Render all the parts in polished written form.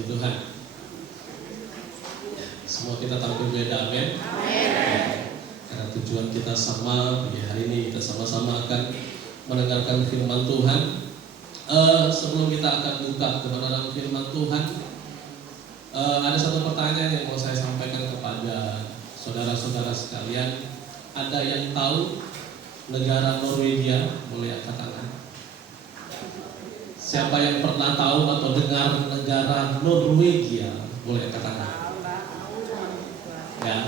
Puji Tuhan. Semua kita tampil beda, amin. Karena tujuan kita sama, di hari ini kita sama-sama akan mendengarkan firman Tuhan. Sebelum kita akan buka kebenaran firman Tuhan, ada satu pertanyaan yang mau saya sampaikan kepada saudara-saudara sekalian. Ada yang tahu negara Norwegia? Boleh angkat tangan. Siapa yang pernah tahu atau dengar negara Norwegia? Boleh angkat tangan. Ya,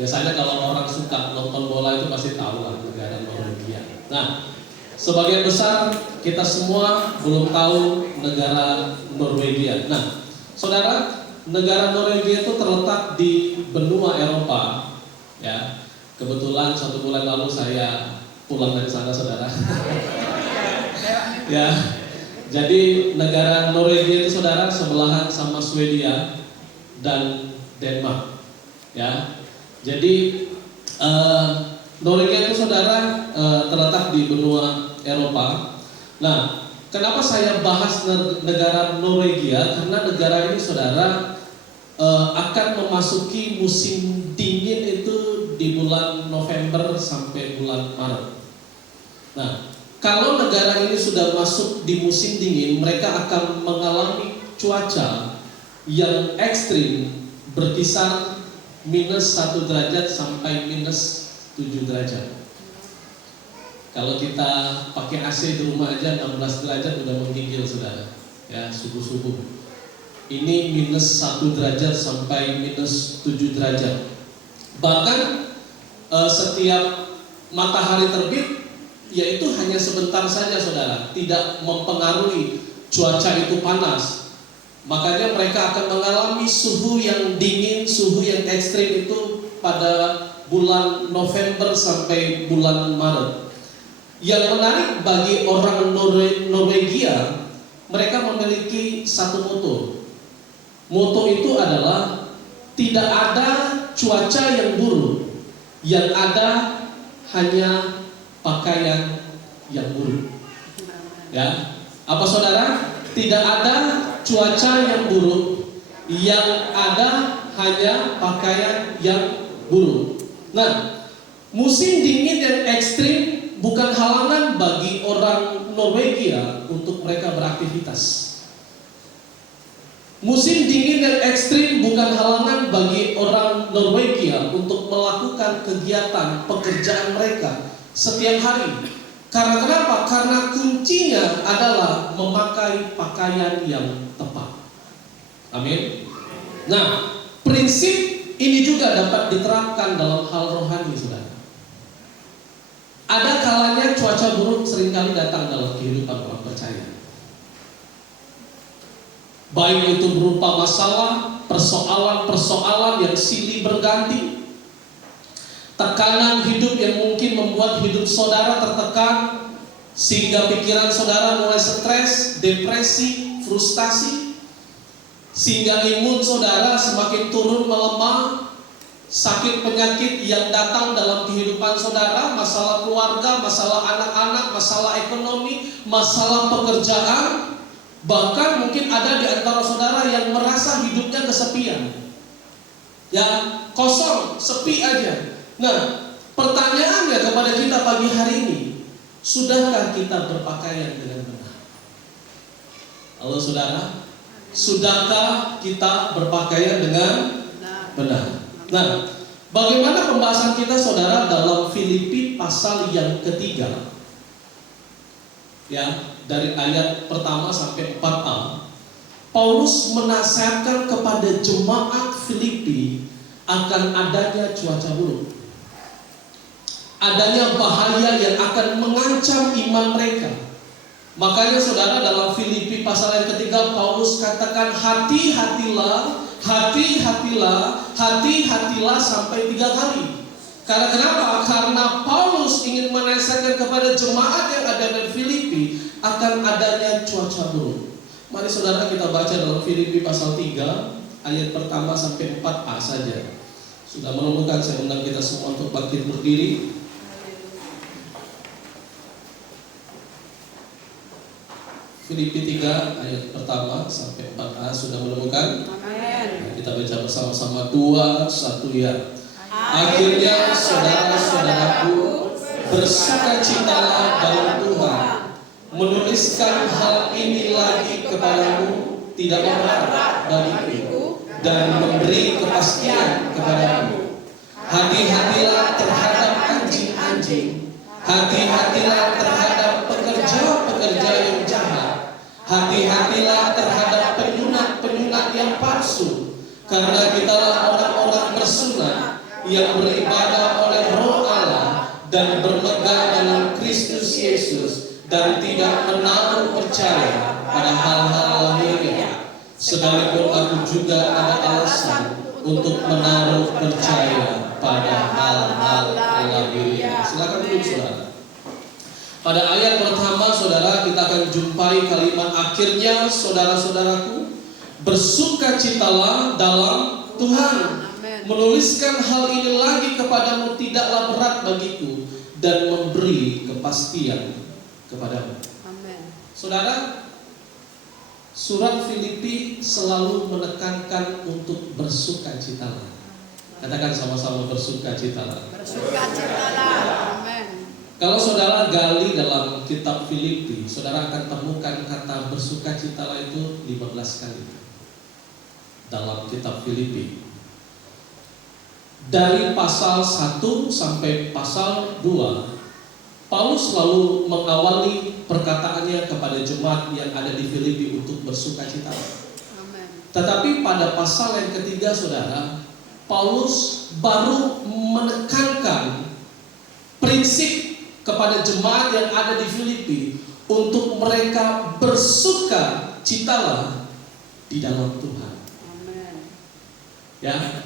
biasanya kalau orang suka nonton bola itu pasti tahu lah negara Norwegia. Nah, sebagian besar kita semua belum tahu negara Norwegia. Nah, saudara, negara Norwegia itu terletak di benua Eropa. Ya, kebetulan 1 bulan lalu saya pulang dari sana, saudara. Ya, jadi negara Norwegia itu, saudara, sebelahan sama Swedia dan Denmark. Ya, jadi Norwegia itu, saudara, terletak di benua Eropa. Nah, kenapa saya bahas negara Norwegia? Karena negara ini, saudara, akan memasuki musim dingin itu di bulan November sampai bulan Maret. Nah, kalau negara ini sudah masuk di musim dingin, mereka akan mengalami cuaca yang ekstrim, berkisar -1 derajat sampai -7 derajat. Kalau kita pakai AC di rumah aja 16 derajat udah menggigil, saudara. Ya, subuh-subuh. Ini -1 derajat sampai -7 derajat. Bahkan setiap matahari terbit, yaitu hanya sebentar saja, saudara, tidak mempengaruhi cuaca itu panas. Makanya mereka akan mengalami suhu yang dingin, suhu yang ekstrim itu pada bulan November sampai bulan Maret. Yang menarik bagi orang Norwegia, mereka memiliki satu moto. Moto itu adalah tidak ada cuaca yang buruk, yang ada hanya pakaian yang buruk. Ya, apa, saudara? Tidak ada cuaca yang buruk, yang ada hanya pakaian yang buruk. Nah, musim dingin yang ekstrim bukan halangan bagi orang Norwegia untuk mereka beraktivitas. Musim dingin dan ekstrim bukan halangan bagi orang Norwegia untuk melakukan kegiatan pekerjaan mereka setiap hari. Karena kenapa? Karena kuncinya adalah memakai pakaian yang tepat. Amin. Nah, prinsip ini juga dapat diterapkan dalam hal rohani, saudara. Ada kalanya cuaca buruk seringkali datang dalam kehidupan orang percaya. Baik itu berupa masalah, persoalan-persoalan yang silih berganti, tekanan hidup yang mungkin membuat hidup saudara tertekan, sehingga pikiran saudara mulai stres, depresi, frustasi, sehingga imun saudara semakin turun melemah, sakit penyakit yang datang dalam kehidupan saudara, masalah keluarga, masalah anak-anak, masalah ekonomi, masalah pekerjaan. Bahkan mungkin ada di antara saudara yang merasa hidupnya kesepian, ya, kosong, sepi aja. Nah, pertanyaannya kepada kita pagi hari ini, sudahkah kita berpakaian dengan benar? Halo, saudara, sudahkah kita berpakaian dengan benar? Nah, bagaimana pembahasan kita, saudara, dalam Filipi pasal yang ketiga? Ya, dari ayat pertama sampai 4a, Paulus menasihatkan kepada jemaat Filipi akan adanya cuaca buruk, adanya bahaya yang akan mengancam iman mereka. Makanya, saudara, dalam Filipi pasal yang ketiga, Paulus katakan hati-hatilah, hati-hatilah, hati-hatilah sampai 3 kali. Karena kenapa? Karena Paulus ingin menasihatkan kepada jemaat yang ada di Filipi akan adanya cuaca buruk. Mari, saudara, kita baca dalam Filipi pasal 3 ayat pertama sampai 4a saja. Sudah menemukan, saya undang kita semua untuk bangkit berdiri. Filipi 3 ayat pertama sampai 4a sudah menemukan? Amin. Nah, kita baca bersama-sama 2, 1 ya. Akhirnya saudara-saudaraku, bersukacitalah dalam Tuhan. Menuliskan hal ini lagi kepadamu tidak berat bagiku dan memberi kepastian kepadamu. Hati-hatilah terhadap anjing-anjing. Hati-hatilah terhadap pekerja-pekerja yang jahat. Hati-hatilah terhadap penyunat-penyunat yang palsu. Karena kitalah orang-orang bersunat yang beribadah oleh Roh Allah dan bermegang dalam Kristus Yesus dan tidak menaruh percaya pada hal-hal lahiriah. Sekalipun aku juga ada alasan untuk menaruh percaya pada hal-hal lahiriah. Silakan duduk saudara. Pada ayat pertama saudara kita akan jumpai kalimat akhirnya saudara-saudaraku, bersukacitalah dalam Tuhan. Menuliskan hal ini lagi kepadamu tidaklah berat bagiku dan memberi kepastian kepadamu. Amin. Saudara, surat Filipi selalu menekankan untuk bersukacitalah. Katakan sama-sama bersukacitalah. Bersukacitalah. Amin. Kalau saudara gali dalam kitab Filipi, saudara akan temukan kata bersukacitalah itu 15 kali dalam kitab Filipi. Dari pasal 1 sampai pasal 2, Paulus selalu mengawali perkataannya kepada jemaat yang ada di Filipi untuk bersukacita. Tetapi pada pasal yang ketiga saudara, Paulus baru menekankan prinsip kepada jemaat yang ada di Filipi untuk mereka bersukacitalah di dalam Tuhan. Amen. Ya.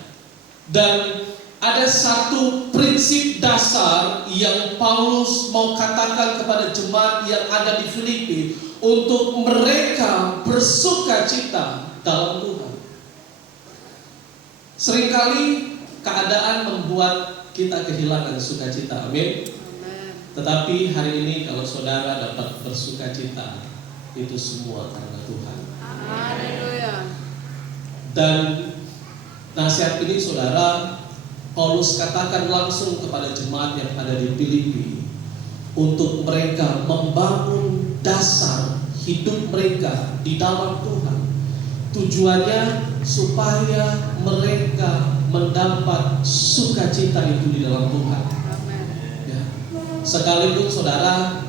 Dan ada satu prinsip dasar yang Paulus mau katakan kepada jemaat yang ada di Filipi untuk mereka bersukacita dalam Tuhan. Seringkali keadaan membuat kita kehilangan sukacita. Amin. Tetapi hari ini kalau saudara dapat bersukacita, itu semua karena Tuhan. Haleluya. Dan nasihat ini saudara Paulus katakan langsung kepada jemaat yang ada di Filipi untuk mereka membangun dasar hidup mereka di dalam Tuhan. Tujuannya supaya mereka mendapat sukacita itu di dalam Tuhan. Ya. Sekalipun saudara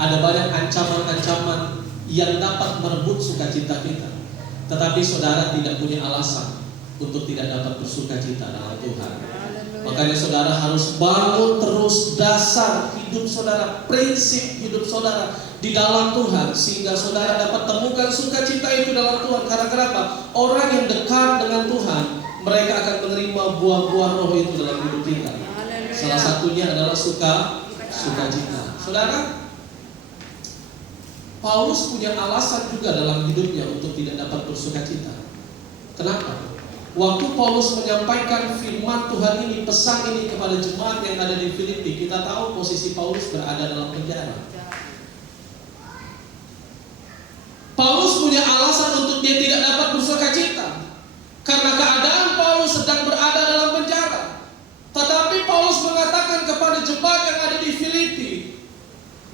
ada banyak ancaman-ancaman yang dapat merebut sukacita kita, tetapi saudara tidak punya alasan untuk tidak dapat bersukacita dalam Tuhan. Makanya saudara harus bangun terus dasar hidup saudara, prinsip hidup saudara di dalam Tuhan, sehingga saudara dapat temukan sukacita itu dalam Tuhan. Karena kenapa? Orang yang dekat dengan Tuhan, mereka akan menerima buah-buah roh itu dalam hidup kita. Salah satunya adalah sukacita. Saudara, Paulus punya alasan juga dalam hidupnya untuk tidak dapat bersukacita. Kenapa? Waktu Paulus menyampaikan firman Tuhan ini, pesan ini kepada jemaat yang ada di Filipi, kita tahu posisi Paulus berada dalam penjara. Paulus punya alasan untuk dia tidak dapat bersukacita karena keadaan Paulus sedang berada dalam penjara. Tetapi Paulus mengatakan kepada jemaat yang ada di Filipi,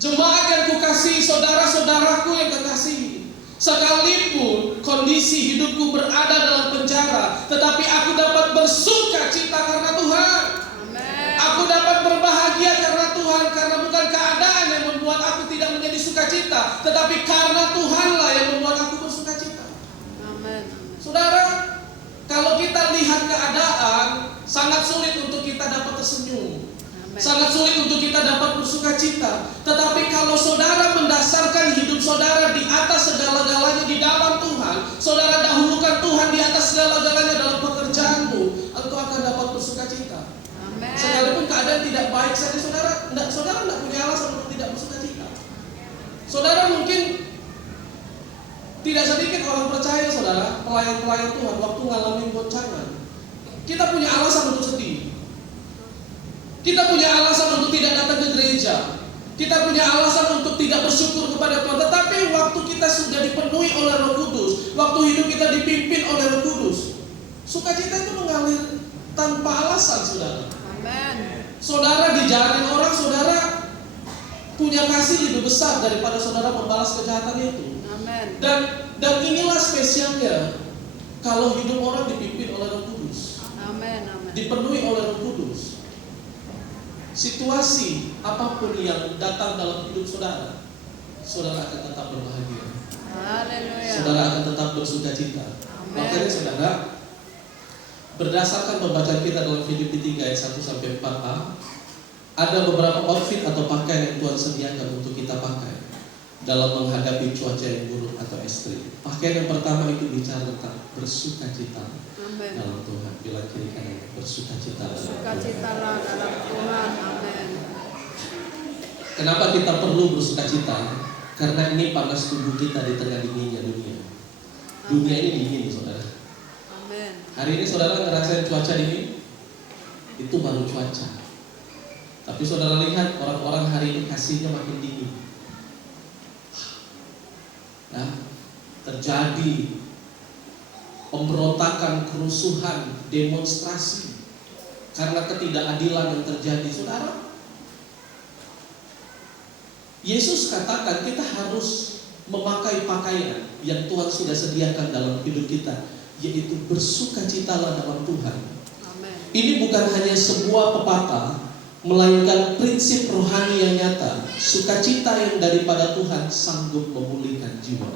jemaat yang kukasihi, saudara-saudaraku yang kekasihi, sekalipun kondisi hidupku berada dalam penjara, tetapi aku dapat bersukacita karena Tuhan. Amen. Aku dapat berbahagia karena Tuhan, karena bukan keadaan yang membuat aku tidak menjadi sukacita, tetapi karena Tuhanlah yang membuat aku bersukacita. Amen. Saudara, kalau kita lihat keadaan, sangat sulit untuk kita dapat tersenyum. Sangat sulit untuk kita dapat bersukacita. Tetapi kalau saudara mendasarkan hidup saudara di atas segala-galanya di dalam Tuhan, saudara dahulukan Tuhan di atas segala-galanya dalam pekerjaanmu, engkau akan dapat bersukacita. Amen. Sekalipun keadaan tidak baik saja, saudara tidak punya alasan untuk tidak bersukacita. Saudara mungkin tidak sedikit orang percaya saudara, pelayan-pelayan Tuhan waktu ngalamin goncangan, kita punya alasan untuk sedih. Kita punya alasan untuk tidak datang ke gereja. Kita punya alasan untuk tidak bersyukur kepada Tuhan. Tetapi waktu kita waktu hidup kita dipimpin oleh Roh Kudus, sukacita itu mengalir tanpa alasan, saudara. Amen. Saudara dijahatin orang, saudara punya kasih lebih besar daripada saudara membalas kejahatan itu. Amen. Dan inilah spesialnya kalau hidup orang dipimpin oleh Roh Kudus, Amen. Amen. dipenuhi oleh Roh Kudus. Situasi apapun yang datang dalam hidup saudara, saudara akan tetap berbahagia. Haleluya. Saudara akan tetap bersukacita. Amen. Makanya saudara, berdasarkan pembacaan kita dalam Filipi 3 ayat 1 sampai 4a, ada beberapa outfit atau pakaian yang Tuhan sediakan untuk kita pakai dalam menghadapi cuaca yang buruk atau ekstrim. Pakaian yang pertama itu bicara tentang bersukacita Amen. dalam Tuhan. Bilang kiri kanan, bersukacita dalam Tuhan. Sukacitalah dalam Tuhan. Amen. Kenapa kita perlu bersukacita? Karena ini panas tubuh kita di tengah dinginnya dunia. Dunia ini dingin, saudara. Amen. Hari ini saudara ngerasain cuaca dingin, itu baru cuaca. Tapi saudara lihat orang-orang hari ini kasihnya makin dingin. Ya, terjadi pemberontakan, kerusuhan, demonstrasi karena ketidakadilan yang terjadi, saudara. Yesus katakan kita harus memakai pakaian yang Tuhan sudah sediakan dalam hidup kita, yaitu bersukacitalah dalam Tuhan. Amen. Ini bukan hanya sebuah pepatah, melainkan prinsip rohani yang nyata. Sukacita yang daripada Tuhan sanggup memulihkan jiwa.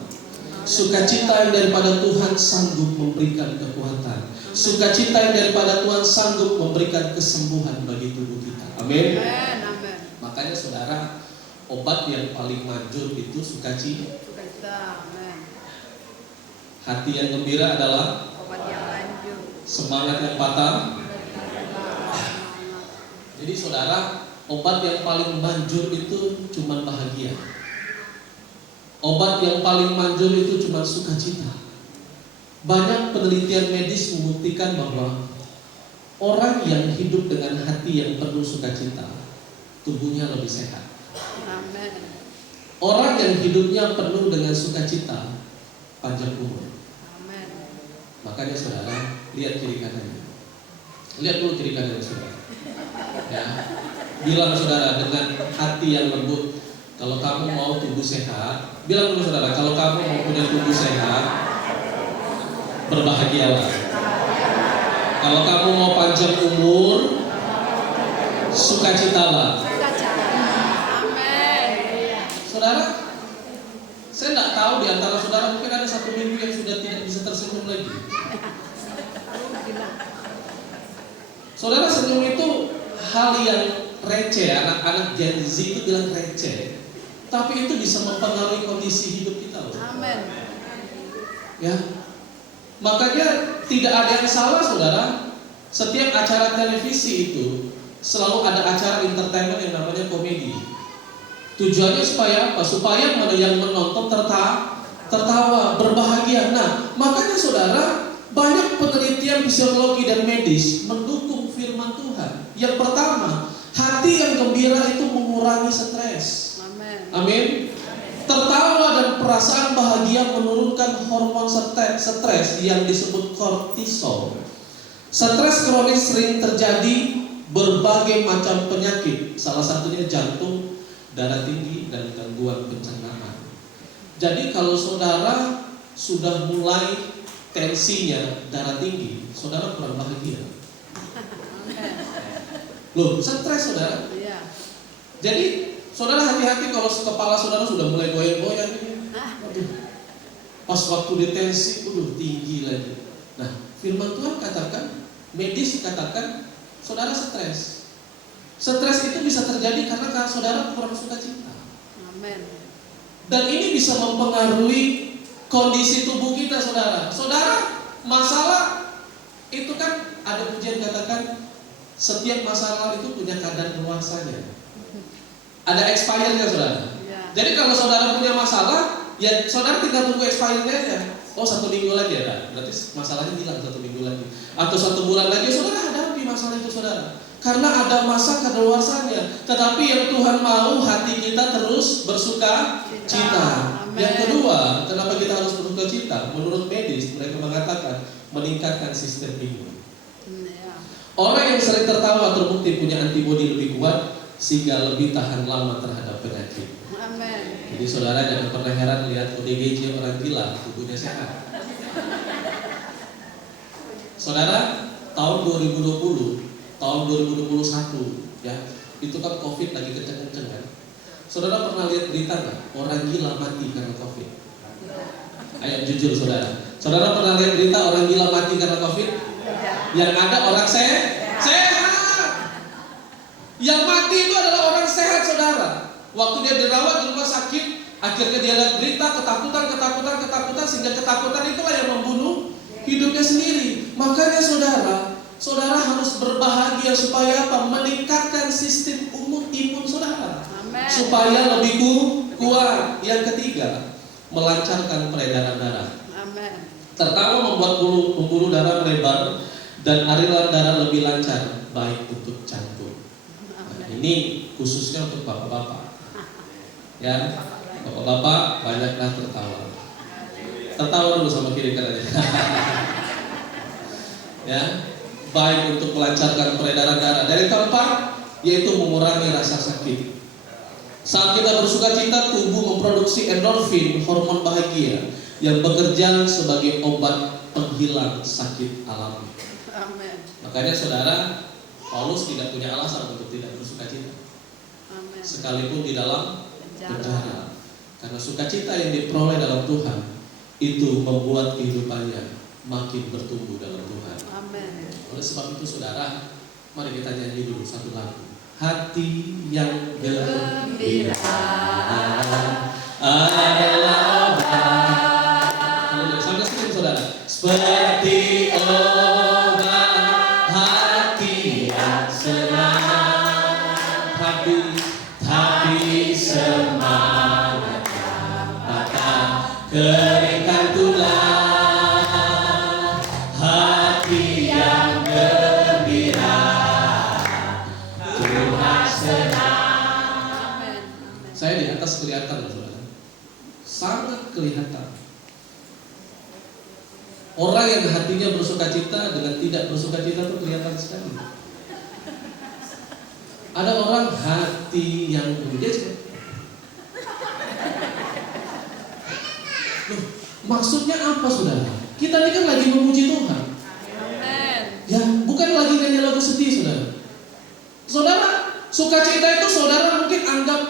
Sukacita yang daripada Tuhan sanggup memberikan kekuatan. Sukacita yang daripada Tuhan sanggup memberikan kesembuhan bagi tubuh kita. Amin. Amen. Amen. Makanya saudara, obat yang paling manjur itu sukacita. Sukacita. Amen. Hati yang gembira adalah Obat yang lanjut. semangat yang patah. Jadi saudara, obat yang paling manjur itu cuma bahagia. Obat yang paling manjur itu cuma sukacita. Banyak penelitian medis membuktikan bahwa orang yang hidup dengan hati yang penuh sukacita, tubuhnya lebih sehat. Amen. Orang yang hidupnya penuh dengan sukacita, panjang umur. Amen. Makanya saudara, lihat kiri kanannya. Lihat dulu kiri kanannya saudara. Ya, bilang saudara dengan hati yang lembut, kalau kamu mau tubuh sehat, bilang dulu saudara, kalau kamu mau punya tubuh sehat, berbahagialah. Kalau kamu mau panjang umur, sukacitalah. Amen. Saudara, saya tidak tahu di antara saudara mungkin ada satu minggu yang sudah tidak bisa tersenyum lagi. Saudara, senyum itu hal yang receh. Anak-anak Gen Z itu bilang receh, tapi itu bisa mempengaruhi kondisi hidup kita loh. Amen. Ya, makanya tidak ada yang salah saudara. Setiap acara televisi itu selalu ada acara entertainment yang namanya komedi. Tujuannya supaya apa? Supaya yang menonton tertawa, berbahagia. Nah, makanya saudara, banyak penelitian fisiologi dan medis mendukung firman Tuhan. Yang pertama, hati yang gembira itu mengurangi stres. Amen. Amin. Tertawa dan perasaan bahagia menurunkan hormon stres yang disebut kortisol. Stres kronis sering terjadi berbagai macam penyakit, salah satunya jantung, darah tinggi, dan gangguan pencernaan. Jadi kalau saudara sudah mulai tensinya darah tinggi, saudara kurang bahagia. Loh, stres saudara. Iya. Jadi saudara hati-hati kalau kepala saudara sudah mulai goyang-goyang ini. Pas waktu detensi, tinggi lagi. Nah, firman Tuhan katakan, medis katakan, saudara stres. Stres itu bisa terjadi karena saudara kurang sukacita. Amen. Dan ini bisa mempengaruhi kondisi tubuh kita, saudara. Saudara, masalah itu kan ada pujian katakan, setiap masalah itu punya kadar luarsanya. Ada expirednya, saudara. Iya. Jadi kalau saudara punya masalah, ya saudara tinggal tunggu expirednya aja. Oh, 1 minggu lagi ya, berarti masalahnya hilang 1 minggu lagi. Atau 1 bulan lagi, saudara hadapi masalah itu, saudara. Karena ada masa kadaluarsanya. Tetapi yang Tuhan mau hati kita terus bersuka cita. Amen. Yang kedua, kenapa kita harus bersuka bersukacita. Menurut medis mereka mengatakan meningkatkan sistem imun. Ya. Orang yang sering tertawa terbukti punya antibodi lebih kuat sehingga lebih tahan lama terhadap penyakit. Amin. Jadi saudara jangan pernah heran lihat ODGJ orang gila, tubuhnya sehat. Saudara, tahun 2020, tahun 2021 ya, itu kan COVID lagi kenceng-kenceng kan. Saudara pernah lihat berita nggak? Orang gila mati karena COVID. Ayo jujur saudara. Saudara pernah lihat berita orang gila mati karena COVID? Yang ada orang sehat. Yang mati itu adalah orang sehat saudara. Waktu dia dirawat di rumah sakit, akhirnya dia lihat berita ketakutan sehingga ketakutan itulah yang membunuh hidupnya sendiri. Makanya saudara harus berbahagia supaya apa? Meningkatkan sistem imun saudara. Amin. Supaya lebih kuat. Yang ketiga, melancarkan peredaran darah. Amin. Tertawa membuat pembuluh darah melebar dan aliran darah lebih lancar, baik untuk jantung. Nah, ini khususnya untuk bapak-bapak. Ya, bapak-bapak banyaklah tertawa. Tertawa dulu sama kiri kanannya. Ya, baik untuk melancarkan peredaran darah. Dari keempat, yaitu mengurangi rasa sakit. Saat kita bersukacita, tubuh memproduksi endorfin, hormon bahagia, yang bekerja sebagai obat penghilang sakit alami. Amin. Makanya saudara, Paulus tidak punya alasan untuk tidak bersukacita, Amin. sekalipun di dalam penjara. Karena sukacita yang diperoleh dalam Tuhan itu membuat kehidupannya makin bertumbuh dalam Tuhan. Amin. Oleh sebab itu saudara, mari kita nyanyi dulu satu lagu. Hati yang gembira adalah obat. Haleluya. Sampai sini saudara. Seperti obat hati yang senang, tapi semangat maka keringkan tulang. Hati yang gembira Tuhan senang. Amin. Saya di atas kelihatan loh saudara, sangat kelihatan. Orang yang hatinya bersukacita dengan tidak bersukacita itu kelihatan sekali. Ada orang hati yang gembira. Loh, maksudnya apa saudara? Kita ini kan lagi memuji Tuhan. Amin. Ya, bukan lagi nyanyi lagu sedih saudara. Saudara, sukacita itu saudara mungkin anggap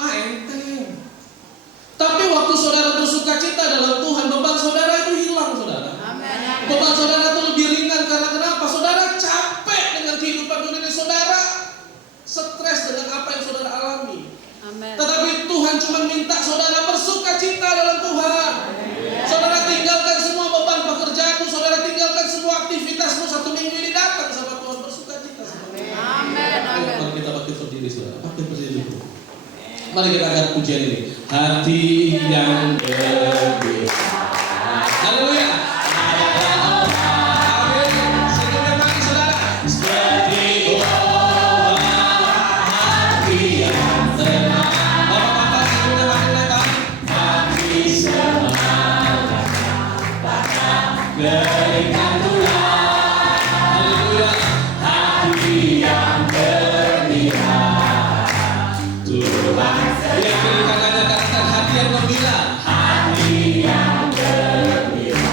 enteng. Tapi waktu saudara bersukacita dalam Tuhan, beban saudara itu hilang saudara. Amin. Beban saudara itu lebih ringan karena kenapa? Saudara capek dengan kehidupan dunia ini, saudara stres dengan apa yang saudara alami. Amin. Tetapi Tuhan cuma minta saudara bersukacita dalam Tuhan. Saudara tinggalkan semua beban pekerjaanmu, saudara tinggalkan semua aktivitasmu, 1 minggu ini datang sama Tuhan bersukacita. Amin. Ayo, mari kita bangkit berdiri saudara. Bangkit berdiri dulu. Mari kita angkat pujian ini. Hati yang gembira. Haleluya. Amin. Senyumnya lagi saudara. Seperti obat hati yang tenang. Bapak-bapak senyumnya makin lebar. Hati semangat keringkan tulang. Haleluya. Hati yang gembira Tuhan. Yang kiri kanannya katakan hati yang gembira. Hati yang gembira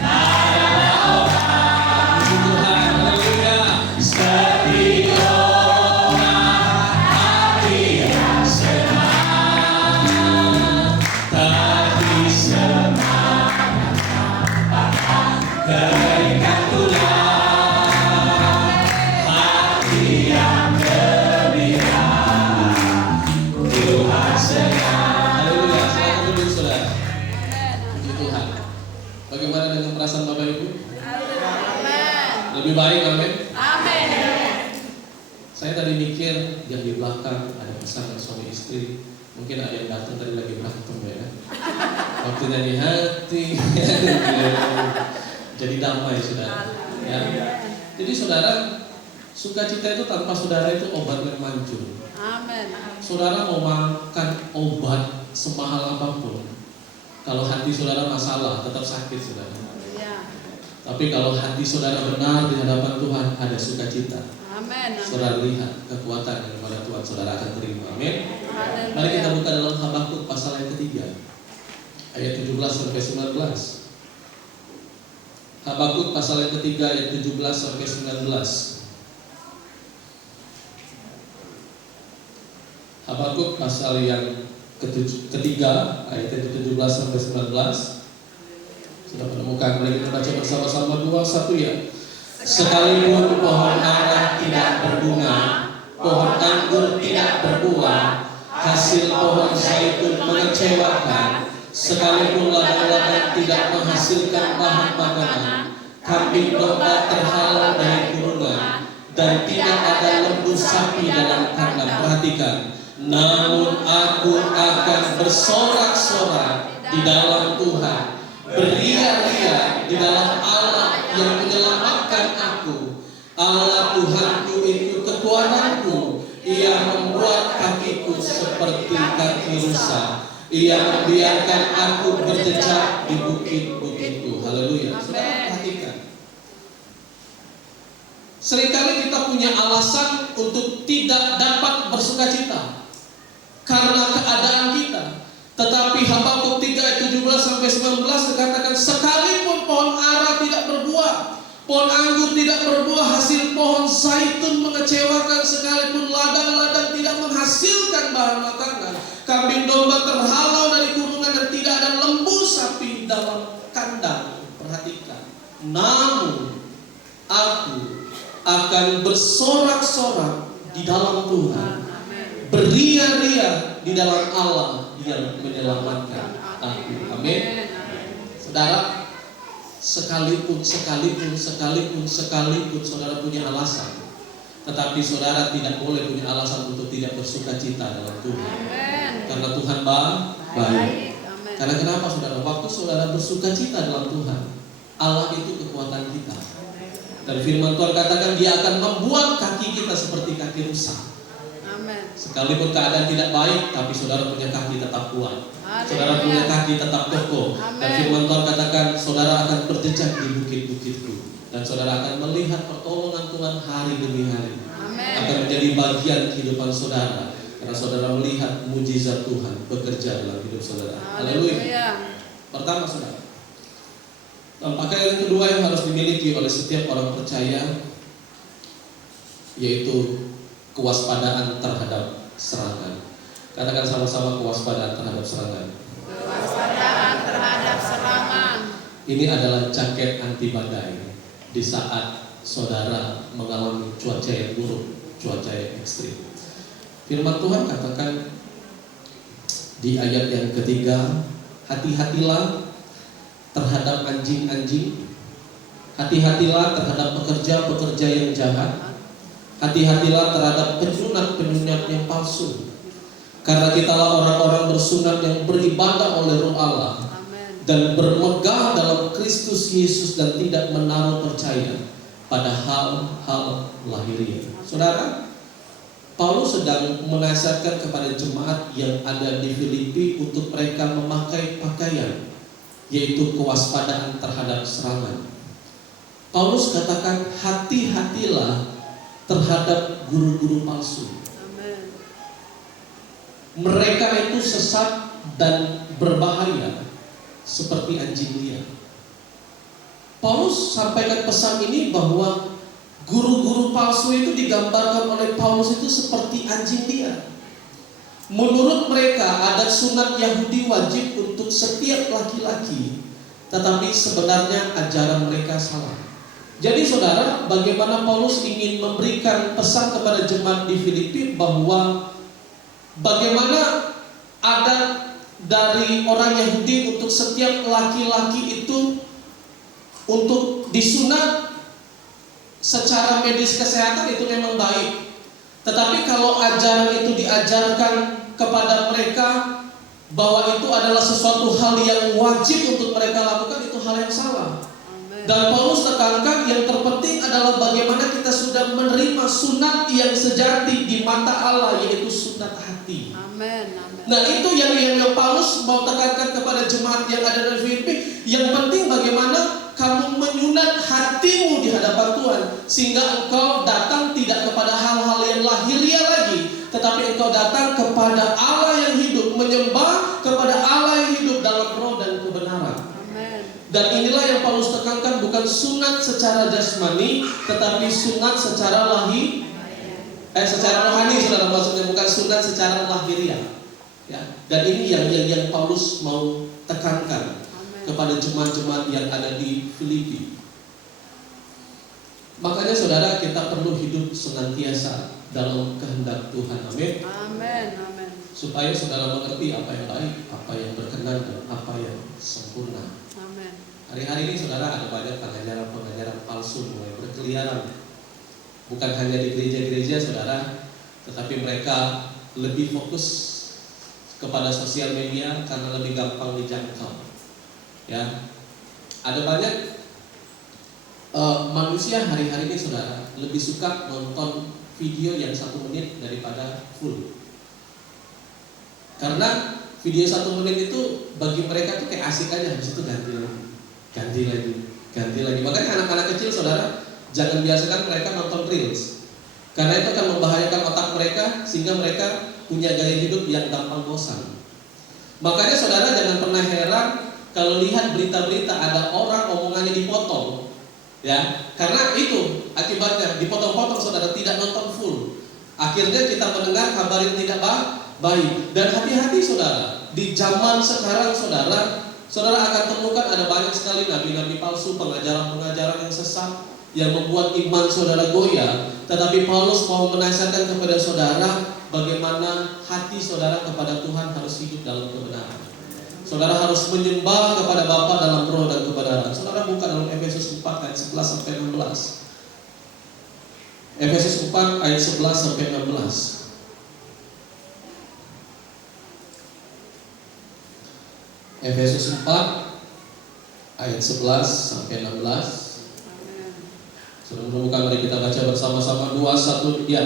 adalah obat. Puji Tuhan. Haleluya. Seperti obat hati yang senang, tapi semangat keringkan tulang. Hati yang gembira Tuhan senang. Haleluya. Selamat duduk saudara. Puji Tuhan. Bagaimana dengan perasaan Bapak Ibu? Amin. Lebih baik, amin. Amin. Saya tadi mikir yang di belakang ada pasangan suami istri, mungkin ada yang datang tadi lagi berantem ya. Waktu nyanyi hati, jadi damai saudara. Ya. Jadi saudara, sukacita itu tanpa saudara itu obat yang manjur. Amin. Saudara mau makan obat semahal apapun, Kalau hati saudara masalah, tetap sakit saudara. Ya. Tapi kalau hati saudara benar di hadapan Tuhan, ada sukacita. Amin. Saudara lihat kekuatan yang daripada Tuhan, saudara akan terima. Amin. Mari kita Haleluya. buka dalam Habakuk pasal yang ketiga, ayat 17 sampai 19. Habakuk pasal yang ketiga ayat 17 sampai 19. Habakuk pasal yang ketiga ayat 17 sampai 19. Sudah menemukan, mari kita baca bersama-sama 2, 1 ya. Sekalipun pohon ara tidak berbunga, pohon anggur tidak berbuah, hasil pohon zaitun mengecewakan, sekalipun ladang-ladang tidak menghasilkan bahan makanan, kambing domba terhalau dari kurungan, dan tidak ada lembu sapi dalam kandang. Perhatikan, namun aku akan bersorak-sorak di dalam Tuhan, beria-ria di dalam Allah yang menyelamatkan aku. Allah Tuhanku itu kekuatanku, Ia membuat kakiku seperti kaki rusa. Ia membiarkan aku berjejak di bukit-bukitku. Haleluya. Saudara perhatikan. Seringkali kita punya alasan untuk tidak dapat bersukacita karena keadaan kita. Tetapi Habakuk 3 ayat 17 sampai 19 dikatakan, sekalipun pohon ara tidak berbuah, pohon anggur tidak berbuah, hasil pohon zaitun mengecewakan, sekalipun ladang-ladang tidak menghasilkan bahan makanan, kambing domba terhalau dari kurungan, dan tidak ada lembu sapi dalam kandang. Perhatikan, namun aku akan bersorak-sorak di dalam Tuhan, beria-ria di dalam Allah yang menyelamatkan aku. Amin. Saudara, sekalipun saudara punya alasan, tetapi saudara tidak boleh punya alasan untuk tidak bersuka cita dalam Tuhan. Karena Tuhan baik. Karena kenapa saudara? Waktu saudara bersuka cita dalam Tuhan, Allah itu kekuatan kita. Dan firman Tuhan katakan Dia akan membuat kaki kita seperti kaki rusa. Sekalipun keadaan tidak baik, tapi saudara punya kaki tetap kuat. Saudara punya kaki tetap kokoh. Dan firman Tuhan katakan saudara akan berjejak di bukit-bukitku, dan saudara akan melihat pertolongan Tuhan hari demi hari. Akan menjadi bagian kehidupan saudara, karena saudara melihat mujizat Tuhan bekerja dalam hidup saudara. Haleluya. Pertama saudara, tampaknya yang kedua yang harus dimiliki oleh setiap orang percaya, yaitu kewaspadaan terhadap serangan. Katakan sama-sama, kewaspadaan terhadap serangan. Kewaspadaan terhadap serangan. Ini adalah jaket anti badai di saat saudara mengalami cuaca yang buruk, cuaca yang ekstrim. Firman Tuhan katakan di ayat yang ketiga, hati-hatilah terhadap anjing-anjing, hati-hatilah terhadap pekerja-pekerja yang jahat, hati-hatilah terhadap penyunat-penyunat yang palsu. Karena kitalah orang-orang bersunat yang beribadah oleh Roh Allah dan bermegah dalam Kristus Yesus, dan tidak menaruh percaya pada hal-hal lahiriah. Saudara, Paulus sedang menasihatkan kepada jemaat yang ada di Filipi untuk mereka memakai pakaian, yaitu kewaspadaan terhadap serangan. Paulus katakan, hati-hatilah terhadap guru-guru palsu. Mereka itu sesat dan berbahaya seperti anjing liar. Paulus sampaikan pesan ini bahwa guru-guru palsu itu digambarkan oleh Paulus itu seperti anjing liar. Menurut mereka adat sunat Yahudi wajib untuk setiap laki-laki, tetapi sebenarnya ajaran mereka salah. Jadi saudara, bagaimana Paulus ingin memberikan pesan kepada jemaat di Filipi bahwa bagaimana adat dari orang Yahudi untuk setiap laki-laki itu untuk disunat secara medis kesehatan itu memang baik. Tetapi kalau ajaran itu diajarkan kepada mereka bahwa itu adalah sesuatu hal yang wajib untuk mereka lakukan, itu hal yang salah. Dan Paulus tekankan yang terpenting adalah bagaimana kita sudah menerima sunat yang sejati di mata Allah, yaitu sunat hati. Amin. Nah itu yang Paulus mau tekankan kepada jemaat yang Yang penting bagaimana kamu menyunat hatimu di hadapan Tuhan, sehingga engkau datang tidak kepada hal-hal yang lahiriah lagi, tetapi engkau datang kepada Allah yang hidup, menyembah kepada Allah yang hidup dalam roh dan kebenaran. Amen. Dan inilah yang Paulus tekankan, bukan sunat secara jasmani, tetapi sunat secara secara rohani, saudara, maksudnya bukan sunat secara lahiriah. Ya, dan ini yang Paulus mau tekankan kepada jemaat-jemaat yang ada di Filipi. Makanya saudara, kita perlu hidup senantiasa dalam kehendak Tuhan. Amin. Amin. Amin. Supaya saudara mengerti apa yang baik, apa yang berkenan, dan apa yang sempurna. Amin. Hari-hari ini saudara, ada banyak pengajaran-pengajaran palsu mulai berkeliaran. Bukan hanya di gereja-gereja saudara, tetapi mereka lebih fokus kepada sosial media karena lebih gampang dijangkau. Ya, ada banyak manusia hari-hari ini saudara lebih suka nonton video yang 1 menit daripada full. Karena video 1 menit itu bagi mereka tuh kayak asik aja, habis itu ganti lagi. Makanya anak-anak kecil saudara, jangan biasakan mereka nonton reels, karena itu akan membahayakan otak mereka, sehingga mereka punya gaya hidup yang gampang bosan. Makanya saudara jangan pernah heran kalau lihat berita-berita ada orang omongannya dipotong, ya, karena itu akibatnya dipotong-potong saudara, tidak nonton full. Akhirnya kita mendengar kabar yang tidak baik. Dan hati-hati saudara, di zaman sekarang saudara akan temukan ada banyak sekali nabi-nabi palsu, pengajaran-pengajaran yang sesat yang membuat iman saudara goyah. Tetapi Paulus mau menasihatkan kepada saudara bagaimana hati saudara kepada Tuhan harus hidup dalam kebenaran. Saudara harus menyembah kepada Bapa dalam roh dan kebenaran. Saudara buka dalam Efesus 4 ayat 11 sampai 16. Efesus 4 ayat 11 sampai 16. Efesus 4 ayat 11 sampai 16. Sebelum membuka, mari kita baca bersama-sama. 2, 1, ya.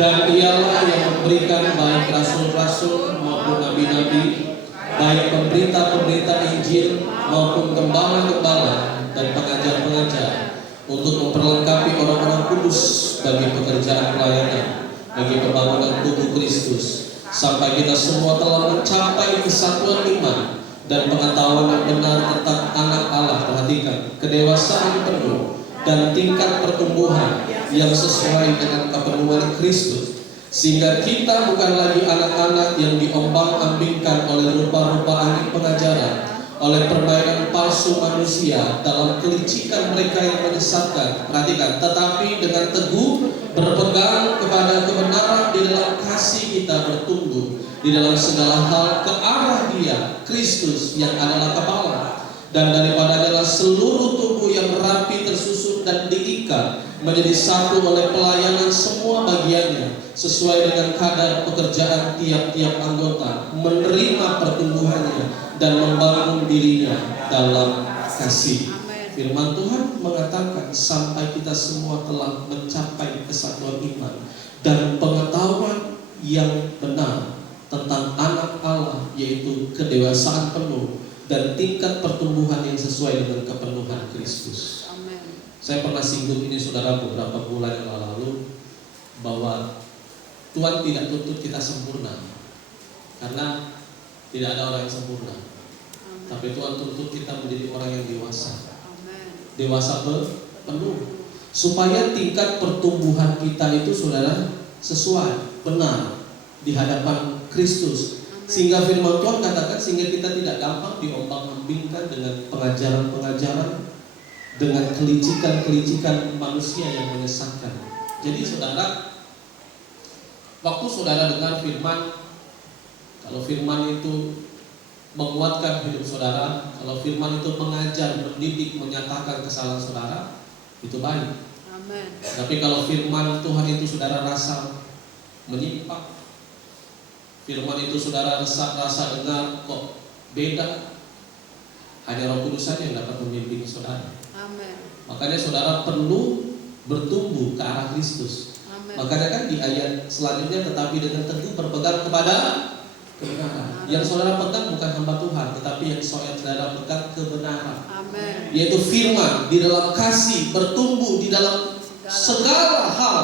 Dan ialah yang memberikan baik rasul-rasul maupun nabi-nabi, baik pemberita-pemberita Injil maupun gembala-gembala dan pengajar-pengajar, untuk memperlengkapi orang-orang kudus bagi pekerjaan pelayanan, bagi pembangunan tubuh Kristus, sampai kita semua telah mencapai kesatuan iman dan pengetahuan yang benar tentang anak Allah. Perhatikan, kedewasaan penuh dan tingkat pertumbuhan yang sesuai dengan kepenuhan Kristus, sehingga kita bukan lagi anak-anak yang diombang-ambingkan oleh rupa-rupa angin pengajaran, oleh permainan palsu manusia dalam kelicikan mereka yang menyesatkan. Perhatikan, tetapi dengan teguh berpegang kepada kebenaran di dalam kasih kita bertumbuh di dalam segala hal ke arah Dia, Kristus, yang adalah kepala, dan daripada adalah seluruh tubuh yang rapi tersusun dan diikat menjadi satu oleh pelayanan semua bagiannya, sesuai dengan kadar pekerjaan tiap-tiap anggota, menerima pertumbuhannya dan membangun dirinya dalam kasih. Firman Tuhan mengatakan sampai kita semua telah mencapai kesatuan iman dan pengetahuan yang benar tentang anak Allah, yaitu kedewasaan penuh dan tingkat pertumbuhan yang sesuai dengan kepenuhan Kristus. Amen. Saya pernah singgung ini saudara beberapa bulan yang lalu, bahwa Tuhan tidak tuntut kita sempurna, karena tidak ada orang yang sempurna. Amen. Tapi Tuhan tuntut kita menjadi orang yang dewasa. Amen. Dewasa penuh, supaya tingkat pertumbuhan kita itu saudara sesuai, benar di hadapan Kristus. Sehingga firman Tuhan katakan, sehingga kita tidak gampang diombang-ambingkan dengan pengajaran-pengajaran, dengan kelicikan-kelicikan manusia yang menyesatkan. Jadi saudara, waktu saudara dengar firman, kalau firman itu menguatkan hidup saudara, kalau firman itu mengajar, mendidik, menyatakan kesalahan saudara, itu baik. Amen. Tapi kalau firman Tuhan itu saudara rasa menyimpang, firman itu saudara rasa dengar kok beda, hanya Roh Kudus saja yang dapat membimbing saudara. Amen. Makanya saudara perlu bertumbuh ke arah Kristus. Amen. Makanya kan di ayat selanjutnya, tetapi dengan teguh berpegang kepada kebenaran. Amen. Yang saudara pegang bukan hamba Tuhan, tetapi tetapi yang saudara pegang kebenaran. Amin. Yaitu firman di dalam kasih bertumbuh di dalam segala hal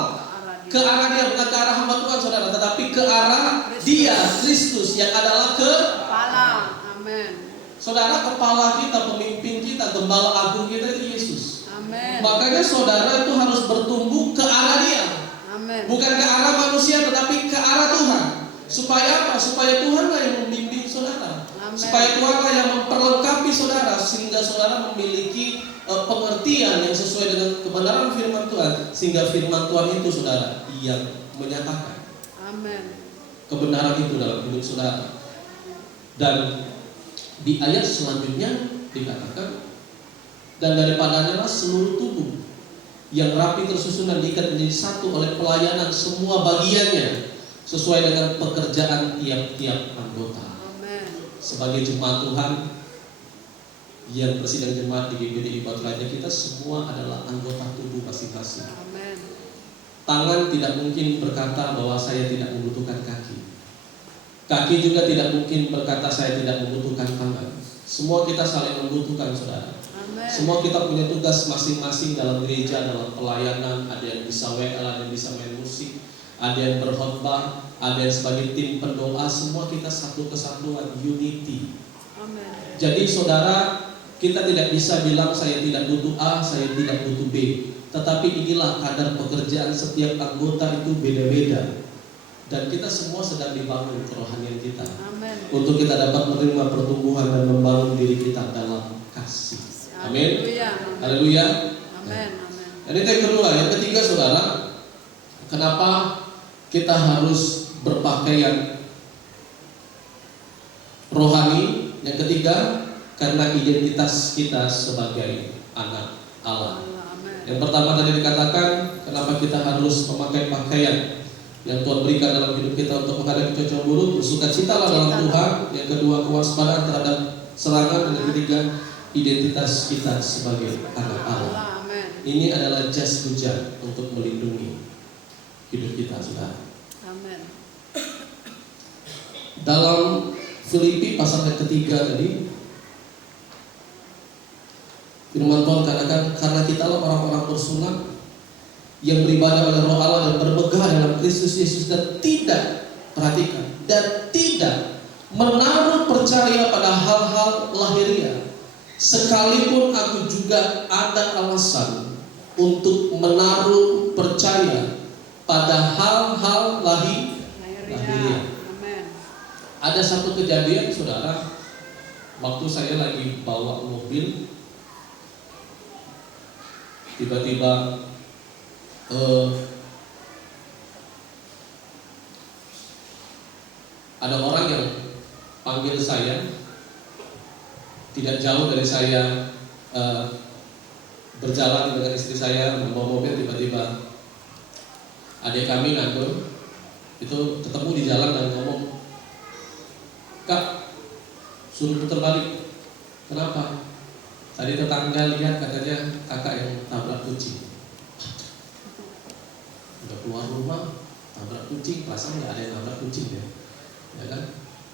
ke arah Dia, bukan ke arah hamba Tuhan saudara, tetapi ke arah Dia, Kristus yang adalah Kepala. Amin. saudara, kepala kita, pemimpin kita, gembala agung kita itu Yesus. Amin. Makanya saudara itu harus bertumbuh ke arah Dia, Amin. bukan ke arah manusia tetapi ke arah Tuhan. Supaya apa? Supaya Tuhanlah yang membimbing saudara. Amin. Supaya Tuhanlah yang memperlengkapi saudara sehingga saudara memiliki pengertian yang sesuai dengan kebenaran firman Tuhan, sehingga firman Tuhan itu saudara yang menyatakan Amin. kebenaran itu dalam hidup saudara. Dan di ayat selanjutnya dikatakan, dan daripadanya lah seluruh tubuh yang rapi tersusun dan diikat menjadi satu oleh pelayanan semua bagiannya sesuai dengan pekerjaan tiap-tiap anggota. Amin. Sebagai jemaat Tuhan yang bersidang jemaat di GBDI Batu Raja, kita semua adalah anggota tubuh masing-masing. Amin. Tangan tidak mungkin berkata bahwa saya tidak membutuhkan kaki. Kaki juga tidak mungkin berkata saya tidak membutuhkan tangan. Semua kita saling membutuhkan saudara. Amin. Semua kita punya tugas masing-masing dalam gereja, dalam pelayanan. Ada yang bisa WL, ada yang bisa main musik, ada yang berkhotbah, ada yang sebagai tim pendoa. Semua kita satu kesatuan, unity. Amin. Jadi saudara, kita tidak bisa bilang saya tidak butuh A, saya tidak butuh B. Tetapi inilah kadar pekerjaan setiap anggota itu beda-beda. Dan kita semua sedang dibangun kerohanian kita. Amin. Untuk kita dapat menerima pertumbuhan dan membangun diri kita dalam kasih. Amin. Haleluya. Haleluya. Amin. Amin. Dan itu yang kedua. Yang ketiga saudara, kenapa kita harus berpakaian rohani? Yang ketiga, karena identitas kita sebagai anak Allah. Amin. Yang pertama tadi dikatakan, kenapa kita harus memakai pakaian yang Tuhan berikan dalam hidup kita untuk menghadapi cuaca buruk. Bersukacitalah dalam Tuhan. Yang kedua, kewaspadaan terhadap serangan. Dan yang ketiga, identitas kita sebagai anak Allah. Amin. Ini adalah jas hujan untuk melindungi hidup kita, saudara. Amin. Dalam Filipi pasal yang ketiga tadi, firman Tuhan katakan, karena kitalah orang-orang bersunat yang beribadah oleh Roh Allah dan bermegah dalam Kristus Yesus, dan tidak, perhatikan, dan tidak menaruh percaya pada hal-hal lahiriah, sekalipun aku juga ada alasan untuk menaruh percaya pada hal-hal lahiriah. Amin. Ada satu kejadian saudara, waktu saya lagi bawa mobil, tiba-tiba ada orang yang panggil saya, tidak jauh dari saya, berjalan dengan istri saya membawa mobil. Tiba-tiba adik kami nganggur itu ketemu di jalan dan ngomong, "Kak, suruh putar balik." Kenapa? Tadi tetangga lihat katanya kakak yang tabrak kucing. Udah keluar rumah tabrak kucing, perasaan nggak ada yang tabrak kucing ya, ya kan?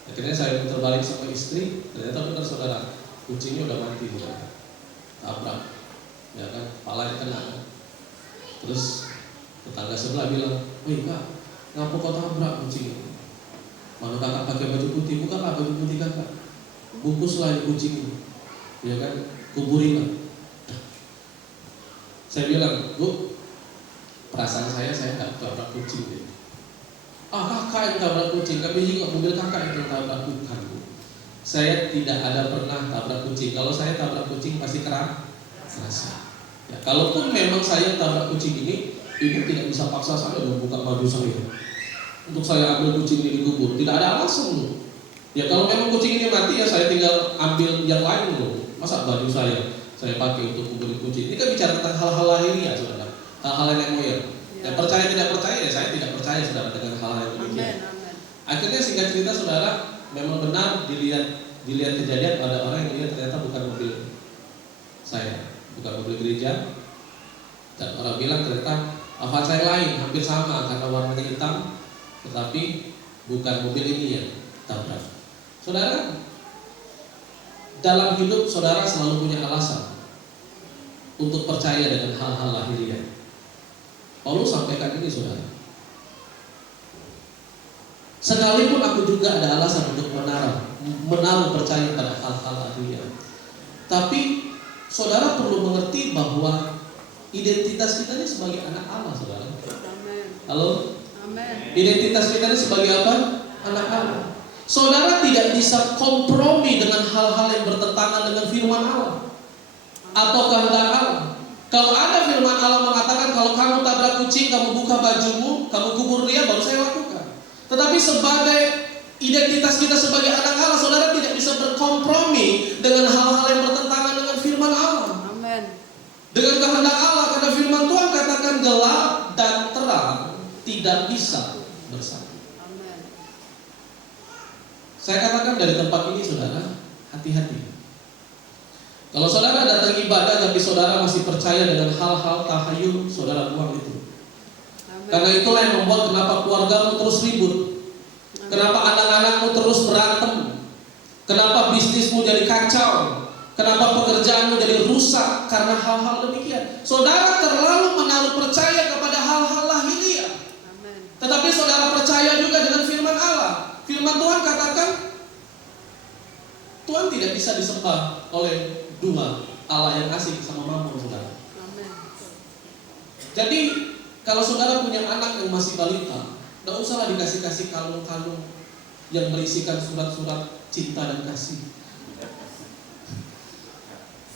Akhirnya saya putar balik sama istri, ternyata benar saudara, kucingnya udah mati saudara, tabrak, ya kan? Kepalanya kena. Terus tetangga sebelah bilang, "Wih kak, ngapa kau tabrak kucing ini? Mana kakak pakai baju putih, bukalah baju putih kakak, bungkuslah kucing ini, ya kan? Kuburilah." Saya bilang, "Bu, perasaan saya nggak tabrak kucing deh." "Ah, kakak yang tabrak kucing." "Kami juga mobil kakak yang tabrak." "Bukan, Bu, saya tidak ada pernah tabrak kucing. Kalau saya tabrak kucing pasti kerasa. Ya, kalaupun memang saya tabrak kucing ini, ibu tidak bisa paksa saya membuka baju saya untuk saya ambil kucing ini dikubur. Tidak ada alasan, Bu. Ya kalau memang kucing ini mati ya saya tinggal ambil yang lain, Bu. Masa baju saya pakai untuk kuburin kucing?" Ini kan bicara tentang hal-hal lahiriah, saudara, hal-hal yang moyer. Yang percaya tidak percaya ya saya tidak percaya saudara dengan hal-hal yang demikian. Akhirnya singkat cerita saudara, memang benar dilihat kejadian, ada orang yang lihat ternyata bukan mobil saya, bukan mobil gereja, dan orang bilang ternyata Avanza yang lain hampir sama karena warnanya hitam, tetapi bukan mobil ini yang tabrak. Saudara, dalam hidup saudara selalu punya alasan untuk percaya dengan hal-hal lahiriah. Paulus sampaikan ini saudara. Sekalipun aku juga ada alasan untuk menaruh percaya pada hal-hal lahiriah. Tapi saudara perlu mengerti bahwa identitas kita ini sebagai anak Allah, saudara. Amen. Halo? Amen. Identitas kita ini sebagai apa? Anak Allah. Saudara tidak bisa kompromi dengan hal-hal yang bertentangan dengan firman Allah atau kehendak Allah. Kalau ada firman Allah mengatakan kalau kamu tabrak kucing, kamu buka bajumu, kamu kubur dia, baru saya lakukan. Tetapi sebagai identitas kita sebagai anak Allah, saudara tidak bisa berkompromi dengan hal-hal yang bertentangan dengan firman Allah. Amen. Dengan kehendak Allah, karena firman Tuhan katakan gelap dan terang tidak bisa bersatu. Amen. Saya katakan dari tempat ini saudara, hati-hati. Kalau saudara datang ibadah tapi saudara masih percaya dengan hal-hal tahayul, saudara buang itu. Amen. Karena itulah yang membuat kenapa keluargamu terus ribut, kenapa anak-anakmu terus berantem, kenapa bisnismu jadi kacau, kenapa pekerjaanmu jadi rusak karena hal-hal demikian. Saudara terlalu menaruh percaya kepada hal-hal lahiriah. Amen. Tetapi saudara percaya juga dengan firman Allah. Firman Tuhan katakan Tuhan tidak bisa disembah oleh dua Allah yang asing sama mamon, saudara. Amen. Jadi kalau saudara punya anak yang masih balita, tidak usahlah dikasih kalung-kalung yang berisikan surat-surat cinta dan kasih.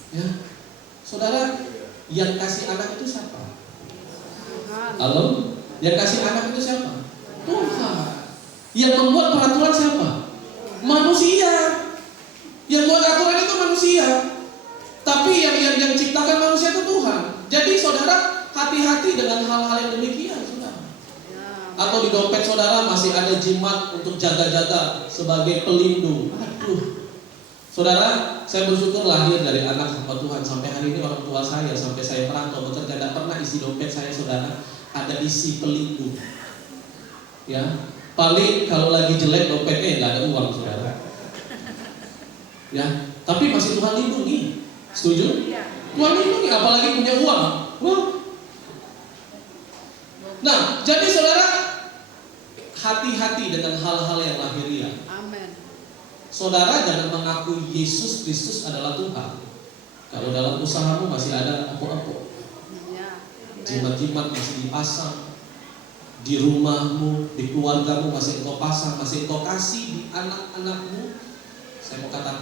Ya, saudara, yang kasih anak itu siapa? Tuhan. Halo? Yang kasih anak itu siapa? Tuhan. Yang membuat peraturan siapa? Manusia. Yang buat aturan itu manusia. Tapi yang ciptakan manusia itu Tuhan. Jadi saudara, hati-hati dengan hal-hal yang demikian, saudara. Ya. Atau di dompet saudara masih ada jimat untuk jaga-jaga sebagai pelindung. Aduh. Saudara, saya bersyukur lahir dari anak hamba Tuhan. Sampai hari ini orang tua saya, sampai saya merantau bekerja, tidak pernah isi dompet saya, saudara, ada isi pelindung. Ya, paling kalau lagi jelek dompetnya nggak ada uang, saudara. Ya, tapi masih Tuhan lindungi. Setuju? Iya. Tuhan lindungi, apalagi punya uang. Wah. Nah, jadi saudara, hati-hati dengan hal-hal yang lahiriah. Amen. Saudara jangan mengakui Yesus Kristus adalah Tuhan kalau dalam usahamu masih ada apa-apa, Ya. Amen. jimat-jimat masih dipasang di rumahmu, di keluargamu masih engkau pasang, masih engkau kasih di anak-anakmu. Saya mau katakan